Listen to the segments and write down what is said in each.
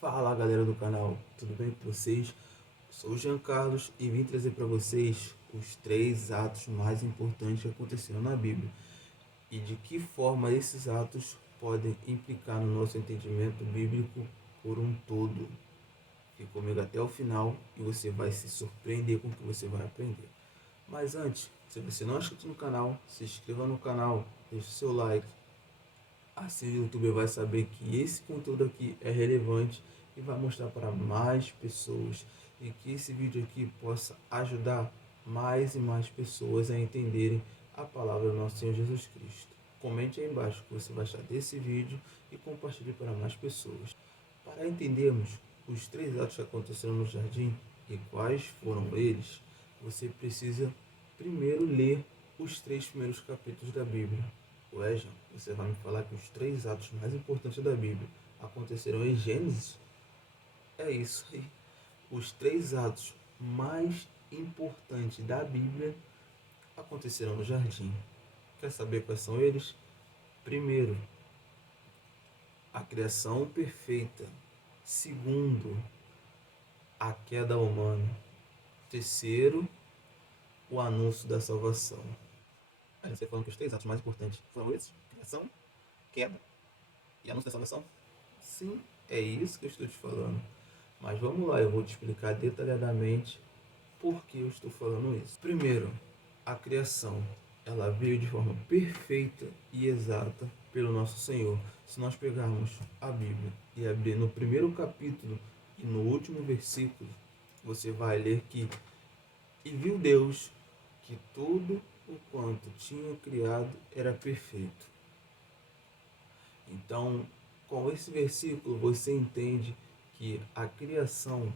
Fala galera do canal, tudo bem com vocês? Sou o Jean Carlos e vim trazer para vocês os 3 atos mais importantes que aconteceram na Bíblia e de que forma esses atos podem implicar no nosso entendimento bíblico por um todo. Fique comigo até o final e você vai se surpreender com o que você vai aprender. Mas antes, se você não é inscrito no canal, se inscreva no canal, deixe o seu like. Assim o YouTube vai saber que esse conteúdo aqui é relevante e vai mostrar para mais pessoas, e que esse vídeo aqui possa ajudar mais e mais pessoas a entenderem a palavra do nosso Senhor Jesus Cristo. Comente aí embaixo o que você vai achar desse vídeo e compartilhe para mais pessoas. Para entendermos os 3 atos que aconteceram no jardim e quais foram eles, você precisa primeiro ler os 3 primeiros capítulos da Bíblia. Ué, Jean, você vai me falar que os 3 atos mais importantes da Bíblia aconteceram em Gênesis? É isso aí. Os 3 atos mais importantes da Bíblia aconteceram no jardim. Quer saber quais são eles? Primeiro, a criação perfeita. Segundo, a queda humana. Terceiro, o anúncio da salvação. Aí você falando que os 3 atos mais importantes foram esses? Criação, queda e anúncio da salvação? Sim, é isso que eu estou te falando. Mas vamos lá, eu vou te explicar detalhadamente por que eu estou falando isso. Primeiro, a criação, ela veio de forma perfeita e exata pelo nosso Senhor. Se nós pegarmos a Bíblia e abrir no primeiro capítulo e no último versículo, você vai ler que e viu Deus que tudo o quanto tinha criado era perfeito. Então, com esse versículo você entende que a criação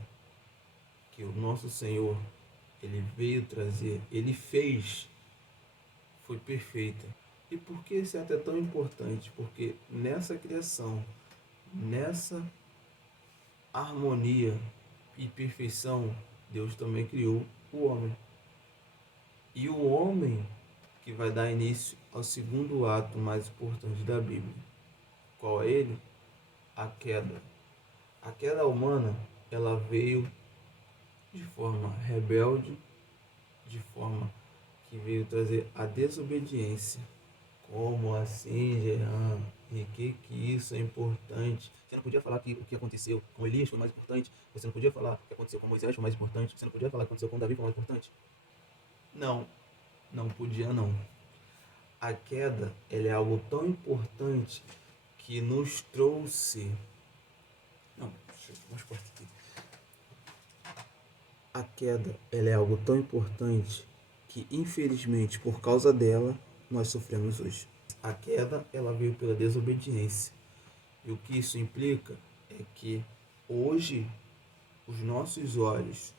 que o nosso Senhor ele veio trazer, ele fez, foi perfeita. E por que esse ato é tão importante? Porque nessa criação, nessa harmonia e perfeição, Deus também criou o homem. E o homem que vai dar início ao segundo ato mais importante da Bíblia. Qual é ele? A queda. A queda humana, ela veio de forma rebelde, de forma que veio trazer a desobediência. Como assim, Jean? E que isso é importante? Você não podia falar que o que aconteceu com Elias foi mais importante? Você não podia falar o que aconteceu com Moisés foi mais importante? Você não podia falar o que aconteceu com Davi foi mais importante? Não, não podia não. A queda, ela é algo tão importante que nos trouxe... Não, deixa eu mostrar aqui. A queda, ela é algo tão importante que, infelizmente, por causa dela, nós sofremos hoje. A queda, ela veio pela desobediência. E o que isso implica é que hoje os nossos olhos,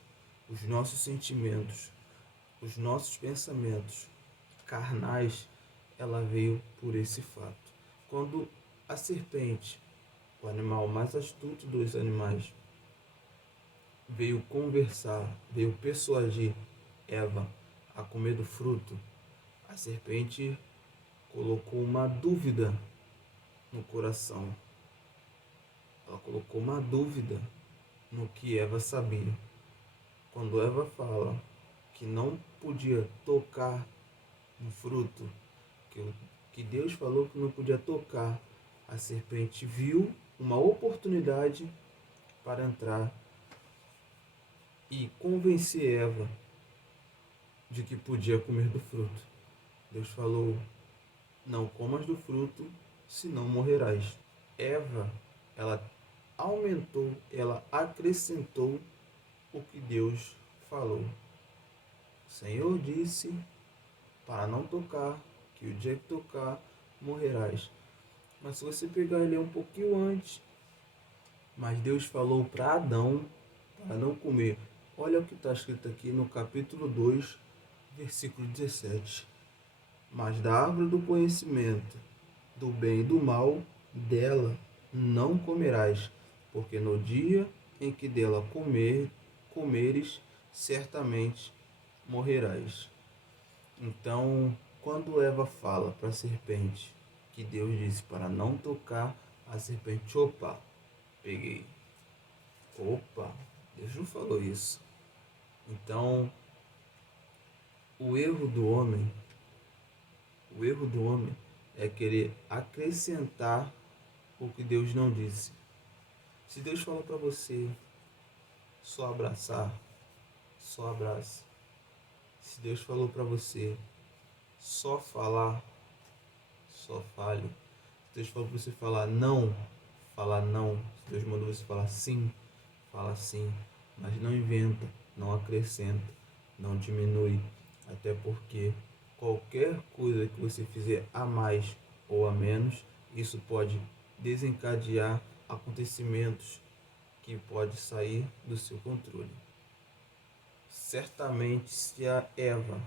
os nossos sentimentos, os nossos pensamentos carnais, ela veio por esse fato. Quando a serpente, o animal mais astuto dos animais, veio conversar, veio persuadir Eva a comer do fruto, a serpente colocou uma dúvida no coração. Ela colocou uma dúvida no que Eva sabia. Quando Eva fala que não podia tocar no fruto, que Deus falou que não podia tocar, a serpente viu uma oportunidade para entrar e convencer Eva de que podia comer do fruto. Deus falou: não comas do fruto, senão morrerás. Eva, ela aumentou, ela acrescentou o que Deus falou. O Senhor disse para não tocar, que o dia que tocar, morrerás. Mas se você pegar e ler um pouquinho antes, mas Deus falou para Adão para não comer. Olha o que está escrito aqui no capítulo 2, versículo 17. Mas da árvore do conhecimento do bem e do mal, dela não comerás, porque no dia em que dela comeres, certamente morrerás. Então, quando Eva fala para a serpente que Deus disse para não tocar, a serpente, opa, peguei. Opa, Deus não falou isso. Então, o erro do homem, o erro do homem é querer acrescentar o que Deus não disse. Se Deus falou para você só abraçar, só abrace. Se Deus falou para você só falar, só fale. Se Deus falou para você falar não, fala não. Se Deus mandou você falar sim, fala sim. Mas não inventa, não acrescenta, não diminui. Até porque qualquer coisa que você fizer a mais ou a menos, isso pode desencadear acontecimentos que pode sair do seu controle. Certamente, se a Eva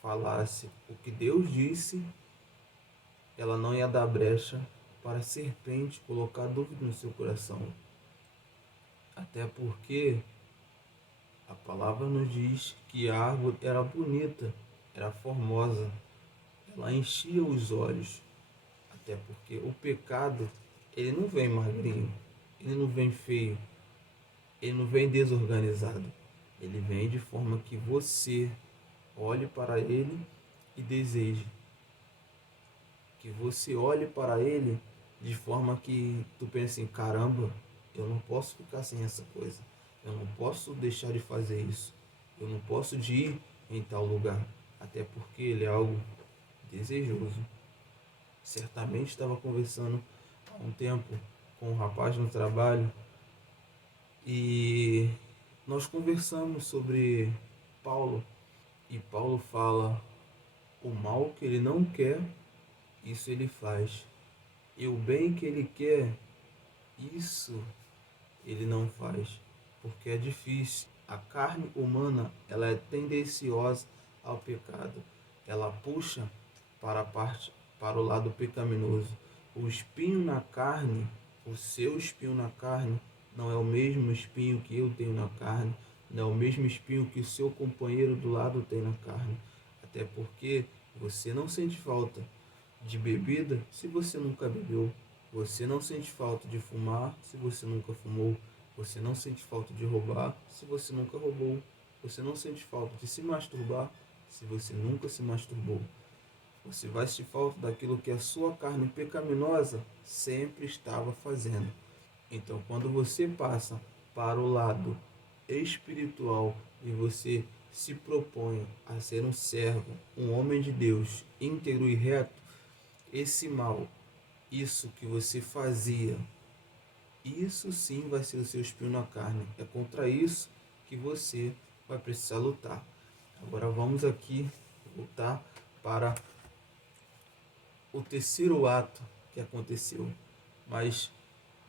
falasse o que Deus disse, ela não ia dar brecha para a serpente colocar dúvida no seu coração. Até porque a palavra nos diz que a árvore era bonita, era formosa, ela enchia os olhos. Até porque o pecado, ele não vem magrinho, ele não vem feio, ele não vem desorganizado. Ele vem de forma que você olhe para ele e deseje. Que você olhe para ele de forma que tu pense assim, caramba, eu não posso ficar sem essa coisa. Eu não posso deixar de fazer isso. Eu não posso de ir em tal lugar. Até porque ele é algo desejoso. Certamente estava conversando há um tempo com um rapaz no trabalho e nós conversamos sobre Paulo. E Paulo fala o mal que ele não quer, isso ele faz. E o bem que ele quer, isso ele não faz. Porque é difícil. A carne humana, ela é tendenciosa ao pecado. Ela puxa para a parte, para o lado pecaminoso. O espinho na carne, o seu espinho na carne, não é o mesmo espinho que eu tenho na carne, não é o mesmo espinho que o seu companheiro do lado tem na carne. Até porque você não sente falta de bebida se você nunca bebeu. Você não sente falta de fumar se você nunca fumou. Você não sente falta de roubar se você nunca roubou. Você não sente falta de se masturbar se você nunca se masturbou. Você vai sentir falta daquilo que a sua carne pecaminosa sempre estava fazendo. Então, quando você passa para o lado espiritual e você se propõe a ser um servo, um homem de Deus, íntegro e reto, esse mal, isso que você fazia, isso sim vai ser o seu espinho na carne. É contra isso que você vai precisar lutar. Agora vamos aqui lutar para o terceiro ato que aconteceu. Mas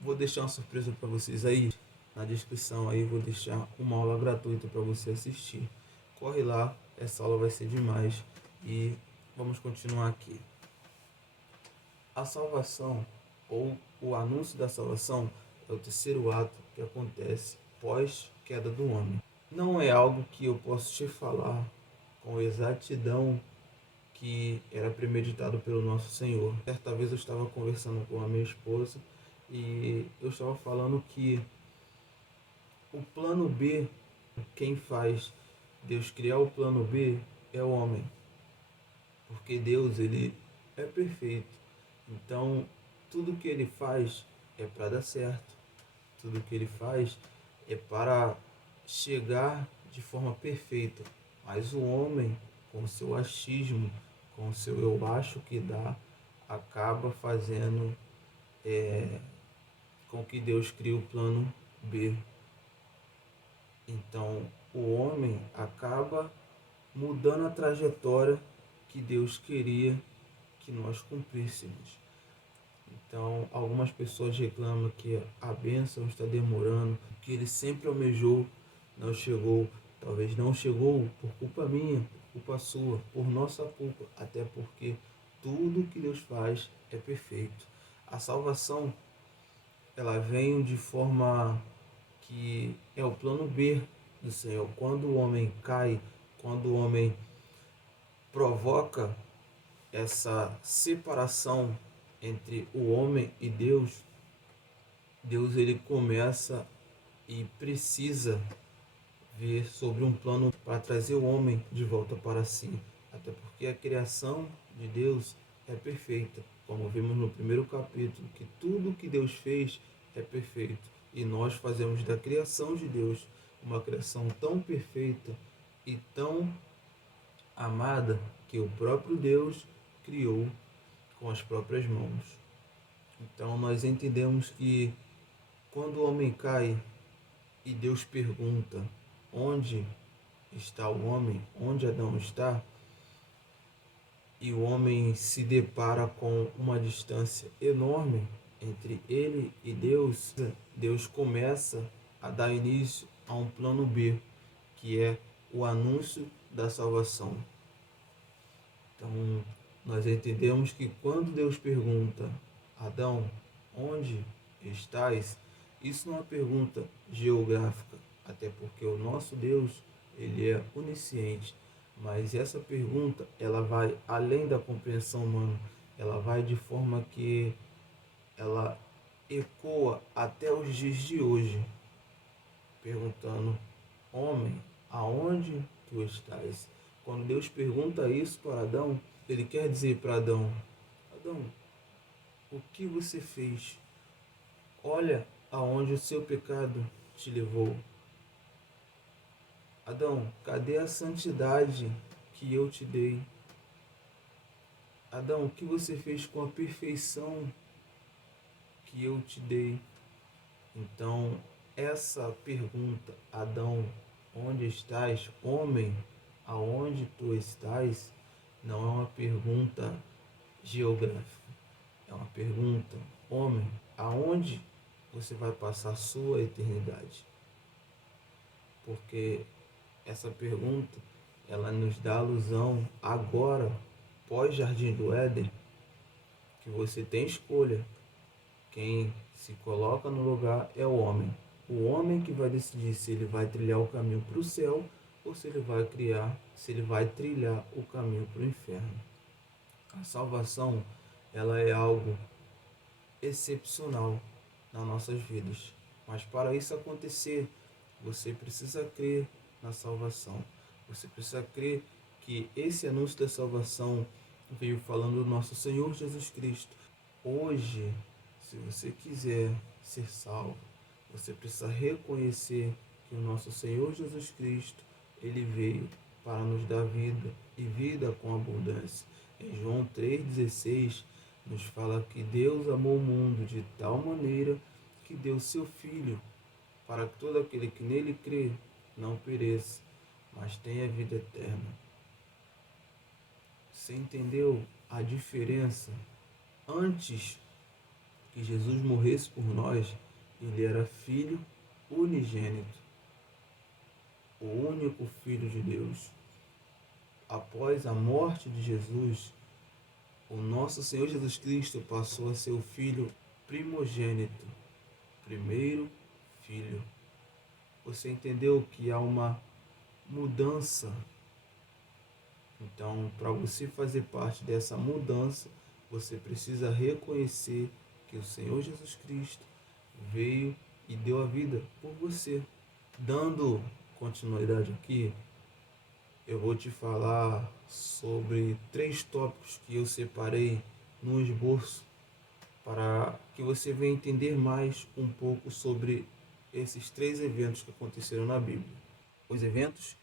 vou deixar uma surpresa para vocês aí. Na descrição aí vou deixar uma aula gratuita para você assistir. Corre lá, essa aula vai ser demais. E vamos continuar aqui. A salvação, ou o anúncio da salvação, é o terceiro ato que acontece pós queda do homem. Não é algo que eu posso te falar com exatidão que era premeditado pelo nosso Senhor. Certa vez eu estava conversando com a minha esposa e eu estava falando que o plano B, quem faz Deus criar o plano B é o homem. Porque Deus, ele é perfeito. Então, tudo que ele faz é para dar certo. Tudo que ele faz é para chegar de forma perfeita. Mas o homem, com o seu achismo, com o seu eu acho que dá, acaba fazendo com que Deus crie o plano B. Então, o homem acaba mudando a trajetória que Deus queria que nós cumpríssemos. Então, algumas pessoas reclamam que a bênção está demorando, que ele sempre almejou, não chegou. Talvez não chegou por culpa minha, por culpa sua, por nossa culpa, até porque tudo que Deus faz é perfeito. A salvação, ela vem de forma que é o plano B do Senhor. Quando o homem cai, quando o homem provoca essa separação entre o homem e Deus, Deus ele começa e precisa ver sobre um plano para trazer o homem de volta para si. Até porque a criação de Deus é perfeita, como vimos no primeiro capítulo, que tudo que Deus fez é perfeito. E nós fazemos da criação de Deus uma criação tão perfeita e tão amada que o próprio Deus criou com as próprias mãos. Então nós entendemos que quando o homem cai e Deus pergunta onde está o homem, onde Adão está, e o homem se depara com uma distância enorme entre ele e Deus, Deus começa a dar início a um plano B, que é o anúncio da salvação. Então, nós entendemos que quando Deus pergunta, Adão, onde estás? Isso não é uma pergunta geográfica, até porque o nosso Deus, ele é onisciente. Mas essa pergunta, ela vai além da compreensão humana. Ela vai de forma que ela ecoa até os dias de hoje, perguntando, homem, aonde tu estás? Quando Deus pergunta isso para Adão, ele quer dizer para Adão, Adão, o que você fez? Olha aonde o seu pecado te levou. Adão, cadê a santidade que eu te dei? Adão, o que você fez com a perfeição que eu te dei? Então, essa pergunta, Adão, onde estás? Homem, aonde tu estás? Não é uma pergunta geográfica. É uma pergunta, homem, aonde você vai passar a sua eternidade? Porque essa pergunta, ela nos dá alusão agora, pós-Jardim do Éden, que você tem escolha. Quem se coloca no lugar é o homem. O homem que vai decidir se ele vai trilhar o caminho para o céu ou se ele vai trilhar o caminho para o inferno. A salvação, ela é algo excepcional nas nossas vidas. Mas para isso acontecer, você precisa crer na salvação. Você precisa crer que esse anúncio da salvação veio falando do nosso Senhor Jesus Cristo. Hoje, se você quiser ser salvo, você precisa reconhecer que o nosso Senhor Jesus Cristo, ele veio para nos dar vida e vida com abundância. Em João 3,16 nos fala que Deus amou o mundo de tal maneira que deu seu Filho para que todo aquele que nele crê não pereça, mas tenha vida eterna. Você entendeu a diferença? Antes que Jesus morresse por nós, ele era filho unigênito, o único Filho de Deus. Após a morte de Jesus, o nosso Senhor Jesus Cristo passou a ser o Filho primogênito, primeiro filho. Você entendeu que há uma mudança? Então, para você fazer parte dessa mudança, você precisa reconhecer que o Senhor Jesus Cristo veio e deu a vida por você. Dando continuidade aqui, eu vou te falar sobre 3 tópicos que eu separei no esboço para que você venha entender mais um pouco sobre esses 3 eventos que aconteceram na Bíblia. Os eventos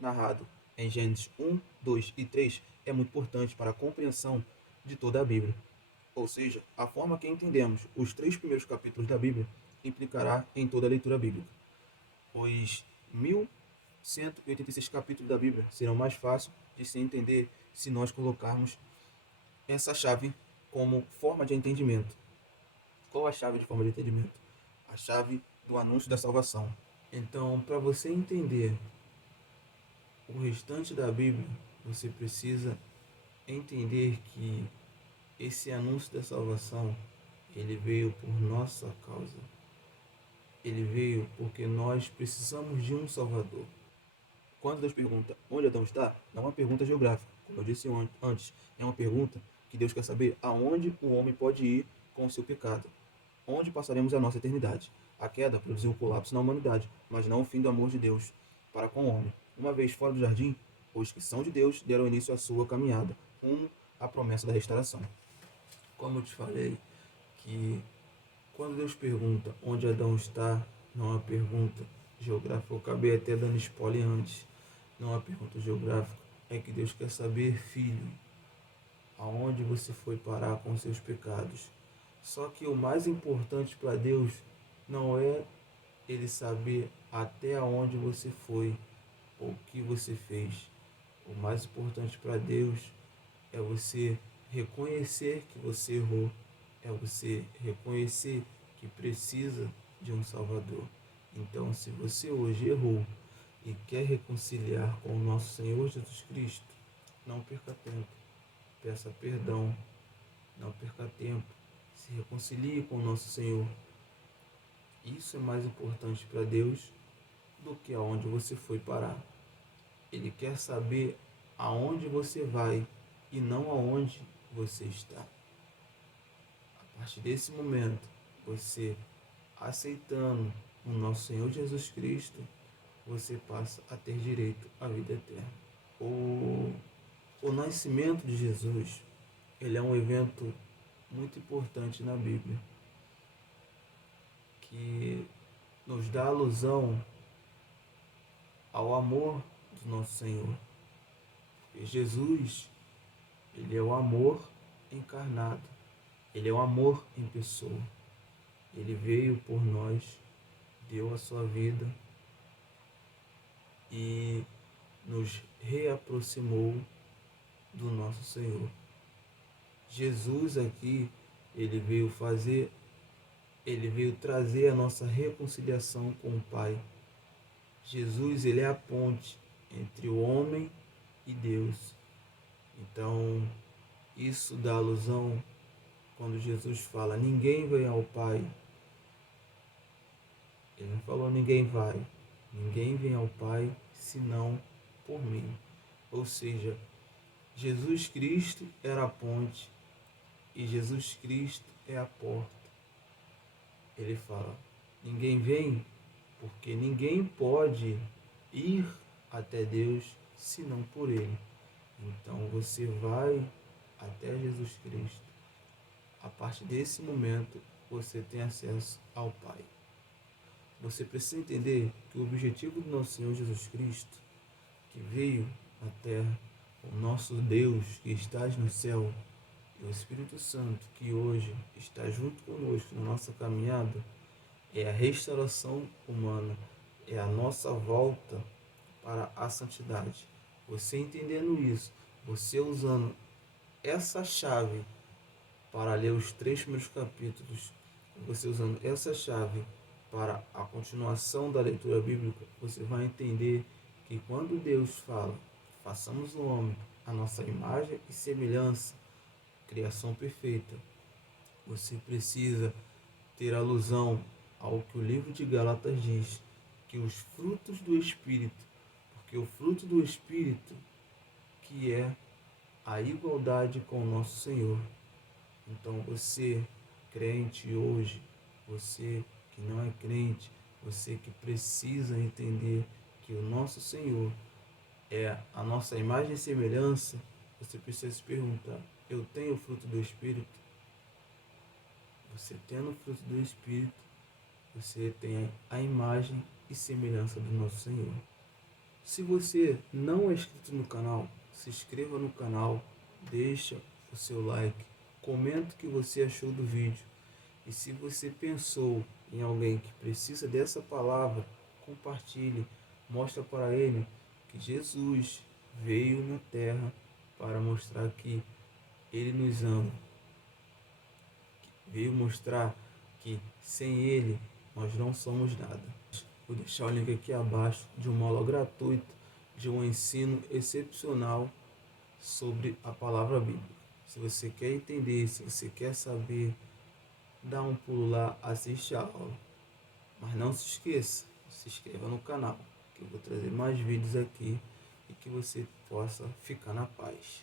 narrados em Gênesis 1, 2 e 3 é muito importante para a compreensão de toda a Bíblia. Ou seja, a forma que entendemos os 3 primeiros capítulos da Bíblia implicará em toda a leitura bíblica. Os 1186 capítulos da Bíblia serão mais fáceis de se entender se nós colocarmos essa chave como forma de entendimento. Qual a chave de forma de entendimento? A chave do anúncio da salvação. Então, para você entender o restante da Bíblia, você precisa entender que esse anúncio da salvação, ele veio por nossa causa. Ele veio porque nós precisamos de um Salvador. Quando Deus pergunta onde Adão está, não é uma pergunta geográfica, como eu disse antes. É uma pergunta que Deus quer saber aonde o homem pode ir com o seu pecado. onde passaremos a nossa eternidade. A queda produziu um colapso na humanidade, mas não o fim do amor de Deus para com o homem. Uma vez fora do jardim, os que são de Deus deram início à sua caminhada, rumo à promessa da restauração. Como eu te falei, que quando Deus pergunta onde Adão está, não é uma pergunta geográfica. Eu acabei até dando spoiler antes. Não é uma pergunta geográfica. É que Deus quer saber, filho, aonde você foi parar com seus pecados. Só que o mais importante para Deus não é Ele saber até onde você foi ou o que você fez. O mais importante para Deus é você reconhecer que você errou, é você reconhecer que precisa de um Salvador. Então, se você hoje errou e quer reconciliar com o nosso Senhor Jesus Cristo, não perca tempo, peça perdão, não perca tempo, se reconcilie com o nosso Senhor. Isso é mais importante para Deus do que aonde você foi parar. Ele quer saber aonde você vai e não aonde você está. A partir desse momento, você aceitando o nosso Senhor Jesus Cristo, você passa a ter direito à vida eterna. O nascimento de Jesus, ele é um evento muito importante na Bíblia, que nos dá alusão ao amor do nosso Senhor. E Jesus, ele é o amor encarnado, ele é o amor em pessoa. Ele veio por nós, deu a sua vida e nos reaproximou do nosso Senhor. Jesus aqui, ele veio trazer a nossa reconciliação com o Pai. Jesus, ele é a ponte entre o homem e Deus. Então, isso dá alusão quando Jesus fala: ninguém vem ao Pai. Ele não falou ninguém vai. Ninguém vem ao Pai senão por mim. Ou seja, Jesus Cristo era a ponte e Jesus Cristo é a porta. Ele fala: ninguém vem porque ninguém pode ir até Deus senão por Ele. Então você vai até Jesus Cristo. A partir desse momento você tem acesso ao Pai. Você precisa entender que o objetivo do nosso Senhor Jesus Cristo, que veio à terra, o nosso Deus que estás no céu, e o Espírito Santo que hoje está junto conosco na nossa caminhada, é a restauração humana, é a nossa volta para a santidade. Você entendendo isso, você usando essa chave para ler os 3 primeiros capítulos, você usando essa chave para a continuação da leitura bíblica, você vai entender que quando Deus fala, façamos o homem a nossa imagem e semelhança, criação perfeita, você precisa ter alusão ao que o livro de Gálatas diz, que os frutos do Espírito, porque o fruto do Espírito, que é a igualdade com o nosso Senhor. Então você, crente hoje, você que não é crente, você que precisa entender que o nosso Senhor é a nossa imagem e semelhança, você precisa se perguntar: eu tenho o fruto do Espírito? Você tendo o fruto do Espírito, você tem a imagem e semelhança do nosso Senhor. Se você não é inscrito no canal, se inscreva no canal, deixa o seu like, comenta o que você achou do vídeo. E se você pensou em alguém que precisa dessa palavra, compartilhe, mostra para ele que Jesus veio na terra para mostrar que ele nos ama. Veio mostrar que sem ele nós não somos nada. Vou deixar o link aqui abaixo de uma aula gratuita, de um ensino excepcional sobre a palavra bíblica. Se você quer entender, se você quer saber, dá um pulo lá, assiste a aula. Mas não se esqueça, se inscreva no canal, que eu vou trazer mais vídeos aqui e que você possa ficar na paz.